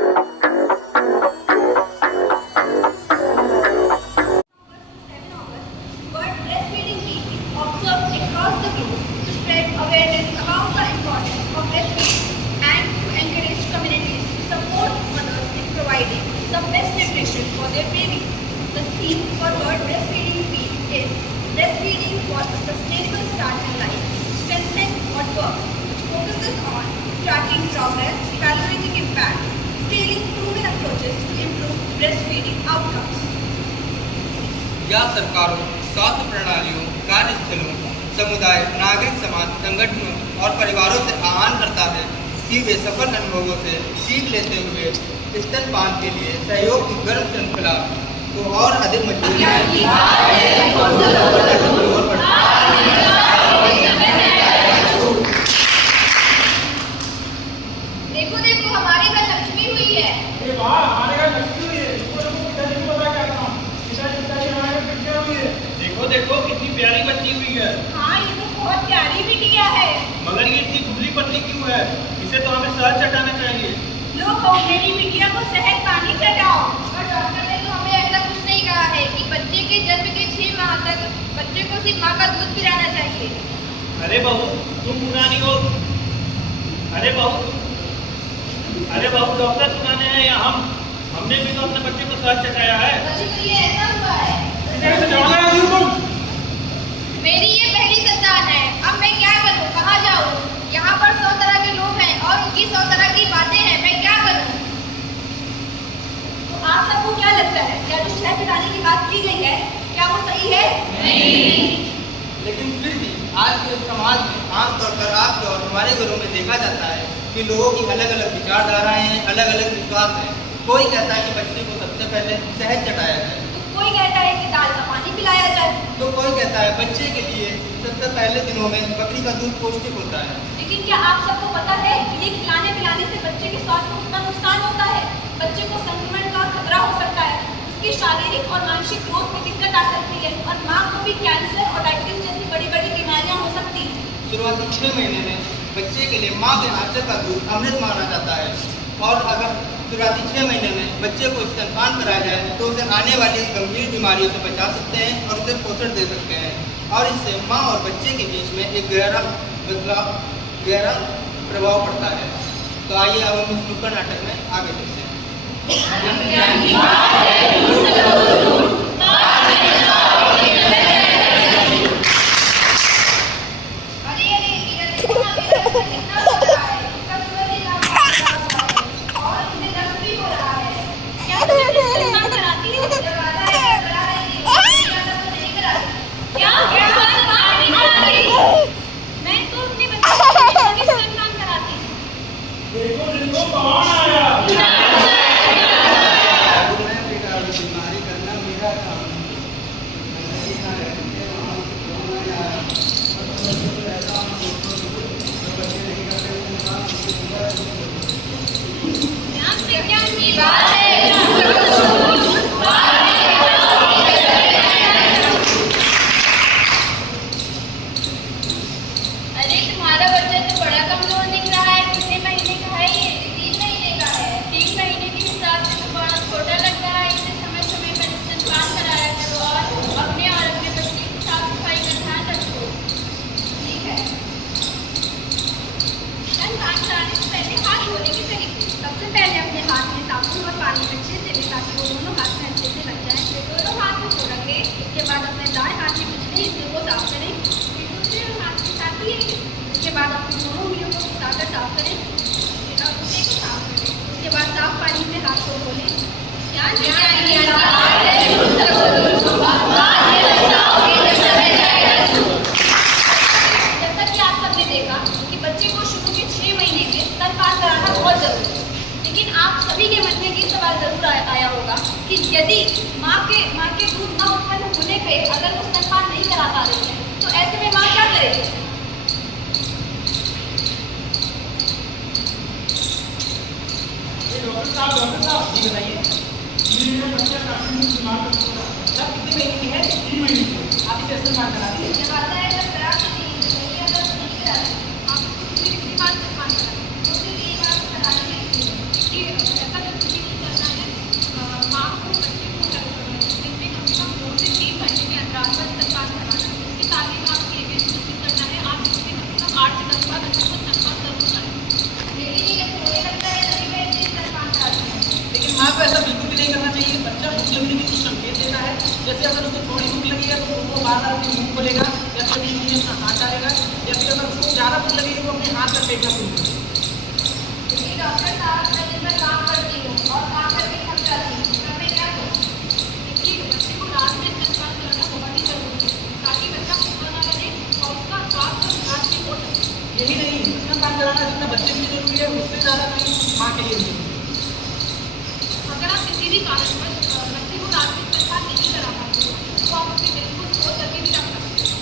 World Breastfeeding Week is observed across the globe to spread awareness about the importance of breastfeeding and to encourage communities to support mothers in providing the best nutrition for their babies. The theme for World Breastfeeding Week is Breastfeeding for a Sustainable Start in Life, Strengthening What Works, which focuses on tracking progress, evaluating impact, scaling proven approaches to improve breastfeeding outcomes. यह सरकारों, स्वास्थ्य प्रणालियों, कार्यस्थलों, समुदाय, नागरिक समाज, संगठनों और परिवारों से आह्वान करता है कि वे सफल अनुभवों से सीख लेते हुए स्तनपान के लिए सहयोग की गर्म श्रृंखला को और अधिक मजबूत देखो देखो हमारे घर लक्ष्मी हुई है। देखो देखो कितनी प्यारी बच्ची हुई है। हाँ ये तो बहुत प्यारी बिटिया है। मगर ये इतनी दुबली पतली क्यों है? इसे तो हमें शहद चटाना चाहिए। लो मेरी बिटिया को शहद पानी चटाओ। और डॉक्टर ने तो हमें ऐसा कुछ नहीं कहा है कि बच्चे के जन्म के 6 माह तक बच्चे को सिर्फ माँ का दूध पिलाना चाहिए। अरे बहू तुम पुरानी हो। अरे बहू डॉक्टर सुनाने हैं या हमने भी तो अपने बच्चे को शहद चटाया है। बच्चे को ये ऐसा हुआ है। मेरी ये पहली संतान है, अब मैं क्या करूं, कहाँ जाऊं? यहाँ पर 100 तरह के लोग हैं और उनकी 100 तरह की बातें हैं, मैं क्या करूं? तो आप सबको क्या लगता है, क्या जो शहद चटाने की बात की गई है क्या वो सही है? नहीं। लेकिन फिर भी आज के समाज में आमतौर पर आपके और हमारे घरों में देखा जाता है कि लोगों की अलग अलग विचारधाराएं हैं, अलग अलग विश्वास हैं। कोई कहता है कि बच्चे को सबसे पहले शहद चटाया जाए, तो कोई कहता है कि दाल का पानी पिलाया जाए, तो कोई कहता है बच्चे के लिए सबसे पहले दिनों में बकरी का दूध पौष्टिक होता है। लेकिन क्या आप सबको पता है कि ये खिलाने पिलाने से बच्चे के स्वास्थ्य को कितना नुकसान होता है? बच्चे को संक्रमण का खतरा हो सकता है, उसकी शारीरिक और मानसिक ग्रोथ में दिक्कत आ सकती है और माँ को भी कैंसर और डायबिटीज जैसी बड़ी बड़ी बीमारियां हो सकती हैं। शुरुआती 6 महीने में बच्चे के लिए माँ के आंचल का दूध अमृत माना जाता है और अगर शुरुआती 6 महीने में बच्चे को स्तनपान कराया जाए तो उसे आने वाली गंभीर बीमारियों से बचा सकते हैं और उसे पोषण दे सकते हैं और इससे माँ और बच्चे के बीच में एक गहरा प्रभाव पड़ता है। तो आइए अब हम इस नुक्कड़ नाटक में आगे बढ़ते हैं। उसके बाद अपने दोनों उंगलियों को घुसाकर साफ करें, उसके बाद साफ पानी से हाथ को धोलें। जैसा कि आप सबने देखा कि बच्चे को शुरू के 6 महीने में स्तनपान कराना बहुत जरूरी है, लेकिन आप सभी के मन में ये सवाल जरूर आया होगा कि यदि माँ के दूध न उत्पन्न होने पे अगर वो स्तनपान नहीं करा पा रही है तो ऐसे में माँ क्या करेगी? डॉक्टर साहब जी बताइए। कितने महीने की है? 3 महीने की। आप इसे स्तनपान करा दीजिए। जब आता है तब करा दीजिए, अगर नहीं करा आप किसी बात स्तनपान करा, तो फिर ये बात करा दीजिए कि ऐसा माँ के लिए नहीं। अगर आप किसी भी कारणवश बच्चे को रात में स्तनपान नहीं करा पाते तो आप अपने दिल को स्टोर करके भी रख सकते हैं।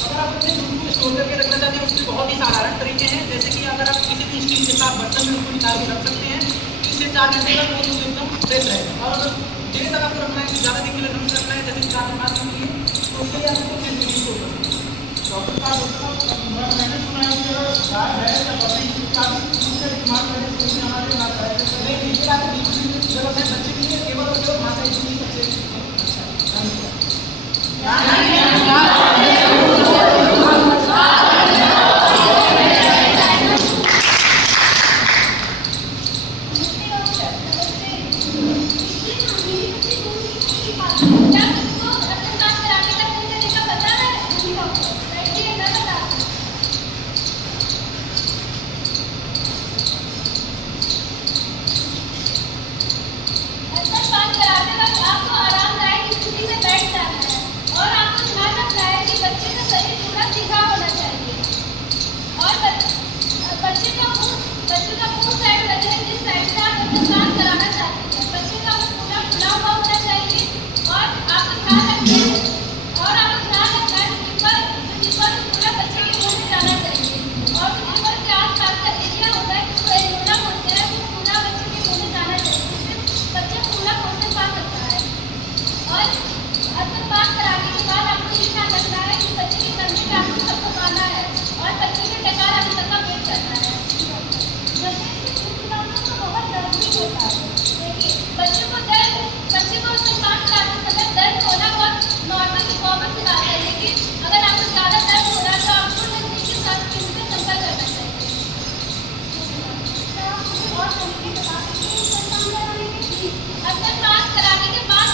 अगर आप अपने दूध को स्टोर करके रखना चाहते हैं उसके बहुत ही साधारण तरीके हैं, जैसे कि अगर आप किसी भी स्टील के साथ बर्तन में उसको निकाल के रख सकते हैं, 3 से 4 घंटे तक वो दूध एकदम फ्रेश रहेगा। और अगर देर तक आपको रखना है, ज़्यादा दिन के लिए नहीं रखना है, जैसे 4 से 5 दिन के लिए, तो उसके लिए आप उसको फ्रिज में स्टोर कर सकते हैं। डॉक्टर साहब, मैंने सुना है कि गाय भैंस या बकरी का भी दूध का इस्तेमाल करने से कोई हमारे यहाँ है। नहीं, ये बात बिल्कुल भी गलत है। बच्चे के लिए केवल और केवल माता ही दूध सबसे अच्छा क्या तुमको स्तनपान कराने का सही तरीका पता है? बैठिए, मैं बताती हूँ। स्तनपान कराते वक्त आपको आरामदायक स्थिति में बैठ जाना है और आपको ध्यान रखना है कि बच्चे का शरीर पूरा सीधा होना चाहिए और बच्चे का मुंह साइड रखे, जिस साइड से आप स्तनपान कराना चाहते हैं। बच्चे का मुंह पूरा खुला हुआ होना चाहिए और आपको ध्यान रखना है निप्पल से पूरा बच्चे के मुंह में जाना चाहिए और निप्पल के आसपास का एरिया होता है जिसको एरियोला बोलते हैं, वो पूरा बच्चे के मुंह में जाना चाहिए, जिससे बच्चा पूरा पोषण पा सकता है। और स्तनपान कराने के बाद आपको ये ध्यान रखना है कि बच्चे के कंधे पे आपको सबको पाना है और बच्चे के डकार अभी तक का वेट करना है। बच्चे को बहुत दर्द भी होता है। देखिए, बच्चे को स्तनपान कराते समय दर्द होना बहुत नॉर्मल कॉमन सी बात है, लेकिन अगर आपको ज़्यादा दर्द हो रहा है तो आपको नजदीकी स्वास्थ्य केंद्र से संपर्क करना चाहिए। और स्तनपान कराने के 5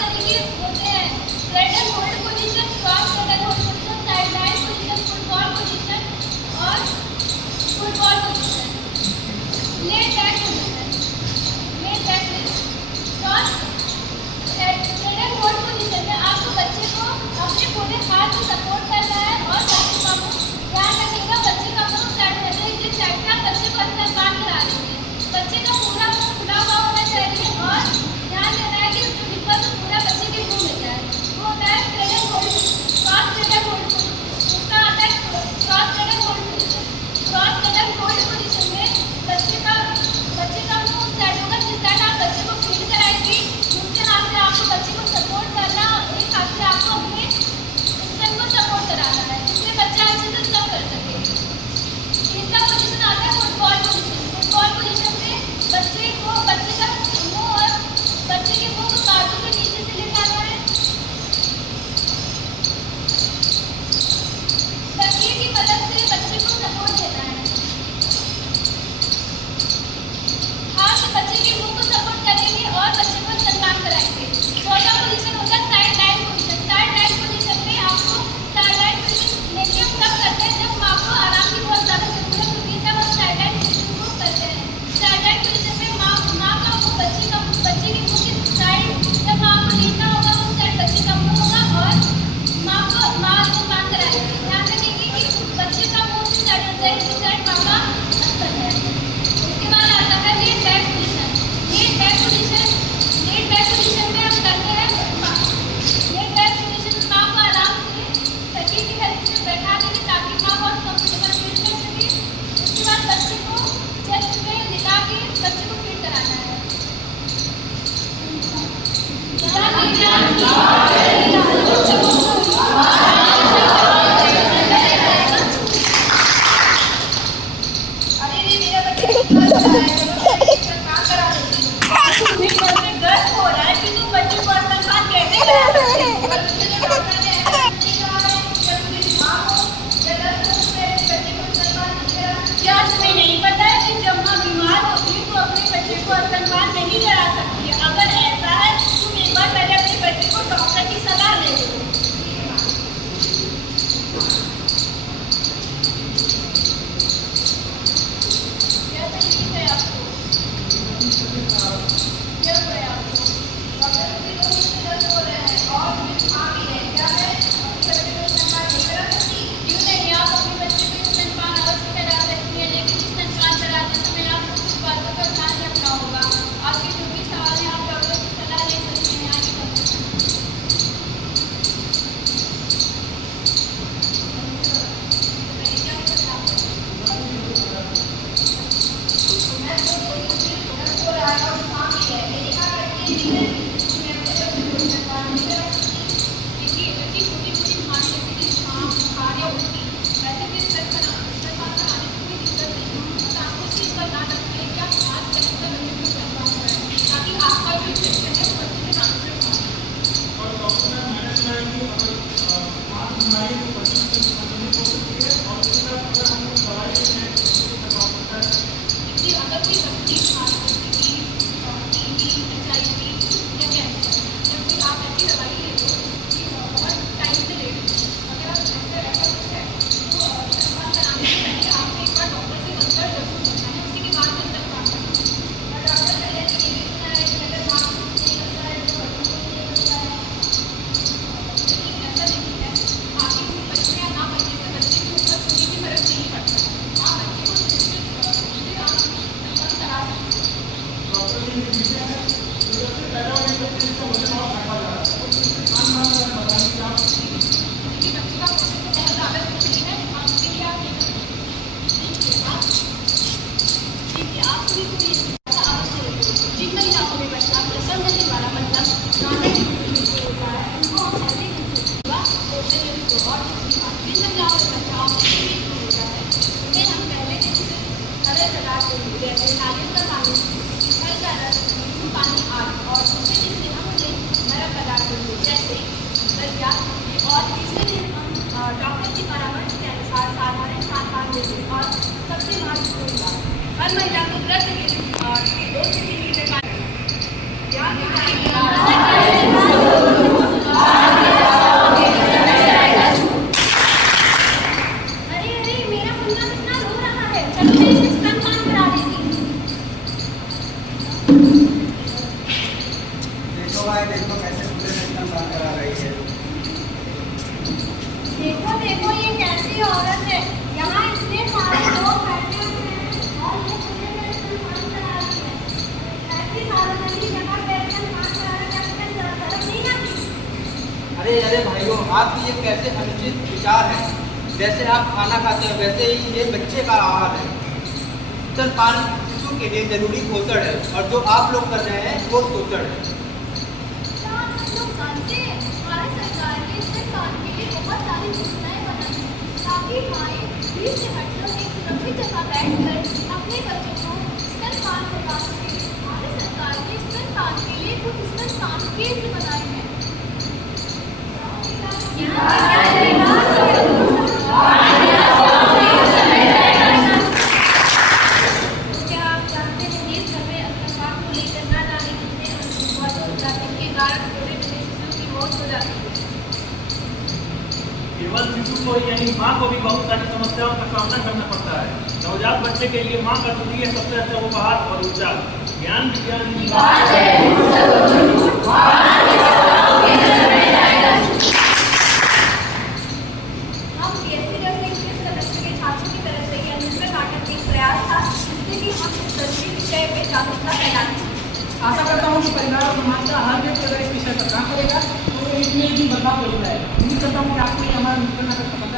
तरीके होते हैं: cradle hold position, cross cradle hold position, sideline position, football position और football position, late back position, cross cradle hold position में आपको बच्चे को अपने पूरे हाथ से सपोर्ट करना है और बच्चे का मुंह ध्यान रखिएगा, बच्चे का मुंह साइड में है, जिस साइड से आप बच्चे को स्तनपान करा रहे हैं। बच्चे का पूरा मुंह खुला हुआ होना चाहिए और ध्यान देना है कि उसको निप्पल से पूरा बच्चे के मुंह में जाए। वो होता है cradle hold, cross cradle hold position. उसका आता है cross cradle hold position. Cross cradle hold position में बच्चे का मुंह उस साइड होगा जिस साइड आप बच्चे को फीड कराएंगे। दूसरे हाथ से आपको बच्चे को सपोर्ट करना और एक हाथ से आपको अपने स्तन को सपोर्ट कराना है, जिससे बच्चा अच्छे से सब कर सके। तीसरा पोजीशन आता है फुटबॉल पोजीशन। फुटबॉल पोजीशन में बच्चे का मुंह और बच्चे के मुंह को बाजू के नीचे से ले जाना है। तकिए की मदद से बच्चे को सपोर्ट देना है। हाथ से बच्चे के मुंह को सपोर्ट करेंगे और बच्चे को स्तनपान कराएंगे। चौथा पोजीशन होता है साइडलाइन पोजीशन। साइडलाइन पोजीशन में आपको साइडलाइन पोजीशन लेके हम कब करते हैं जब माँ को आराम की बहुत ज़्यादा जरूरत होती है, तब हम साइडलाइन पोजीशन को करते हैं। साइडलाइन पोजीशन में माँ का मुंह बच्चे के मुंह की साइड, जब माँ को लेटना होगा उस साइड बच्चे का मुंह होगा और माँ स्तनपान कराएगी। ध्यान रखेंगे कि बच्चे का मुंह उसी साइड होता है जिस साइड माँ का स्तन है। उसके बाद आता है let back position. Late back position में हम करते हैं लेट बैक पोजीशन में माँ को आराम से तकिए की हेल्प से बैठा देंगे ताकि माँ बहुत कंफर्टेबल फील कर सके। उसके बाद बच्चे को चेस्ट पे लिटा के बच्चे को फीड कराना है। अरे ये मेरा बच्चा करा देती है। गर्व हो रहा है कि तुम बच्चे को स्तनपान कैसे करा सकते हो। डॉक्टर ने ऐसा नहीं कहा है कि जब मेरी माँ हो या 10 वर्ष में बच्चे को स्तनपान नहीं करा। क्या तुम्हें नहीं पता है कि जब माँ बीमार होती है तो अपने बच्चे को स्तनपान नहीं करा सकती है? अगर ऐसा है तुम एक बार पहले अपने बच्चे को डॉक्टर की सलाह ले लो। क्या तकलीफ है आपको? क्या हुआ है आपको? डॉक्टर से 2 दिन से दर्द हो रहे हैं और होंगे, जैसे नारियल का पानी, फल का रस, नींबू पानी आदि। और दूसरे दिन से हम उन्हें नरम पदार्थ देंगे, जैसे दलिया। और तीसरे दिन हम डॉक्टर की परामर्श के अनुसार साधारण खान-पान देंगे। और सबसे महत्वपूर्ण बात, हर महिला को व्रत के दिन 2 से 3 लीटर पानी देखो भाई, देखो कैसे पूरे नेशनल काम करा रही है। देखो देखो ये कैसी औरत है, यहाँ इतने सारे लोग बैठे हुए हैं और ये पूरे नेशनल काम करा रही है। ऐसी सार्वजनिक जगह पे नेशनल काम कराना क्या तुम्हें शर्म नहीं आती? अरे भाइयों, आपकी ये कैसे अनुचित विचार है। जैसे आप खाना खाते हैं वैसे ही ये बच्चे का आहार है। स्तनपान शिशु के लिए जरूरी पोषण है और जो आप लोग कर रहे हैं वो शोषण है। क्या आप लोग जानते हैं, भारत सरकार ने स्तनपान के लिए बहुत सारी योजनाएं बनाई हैं, ताकि माएँ भीड़ से हटकर एक सुरक्षित जगह बैठकर अपने बच्चों को स्तनपान करवा सकें। भारत सरकार ने स्तनपान के लिए कुछ स्तनपान केंद्र बनाए हैं। क्या आप जानते हैं इस समय स्तनपान को लेकर ना जाने कितने बहुत हो जाते हैं, जिनके कारण छोटे बच्चे शिशु की मौत हो जाती है। केवल शिशु को यानी माँ को भी बहुत सारी समस्याओं का सामना करना पड़ता है। नवजात बच्चे के लिए माँ का द्वितीय सबसे अच्छा उपहार और ऊर्जा ज्ञान विज्ञान हम बीएससी नर्सिंग के सदस्य के छात्रों की तरफ से यह नुक्कड़ नाटक एक प्रयास था, जिससे कि हम इस जरूरी विषय पे जागरूकता फैलाएं। आशा करता हूँ कि परिवार और समाज का हर व्यक्ति अगर इस विषय पर काम करेगा तो इसमें भी बदलाव जरूर आएगा। उम्मीद करता हूँ कि आपको ये हमारा नुक्कड़ नाटक पसंद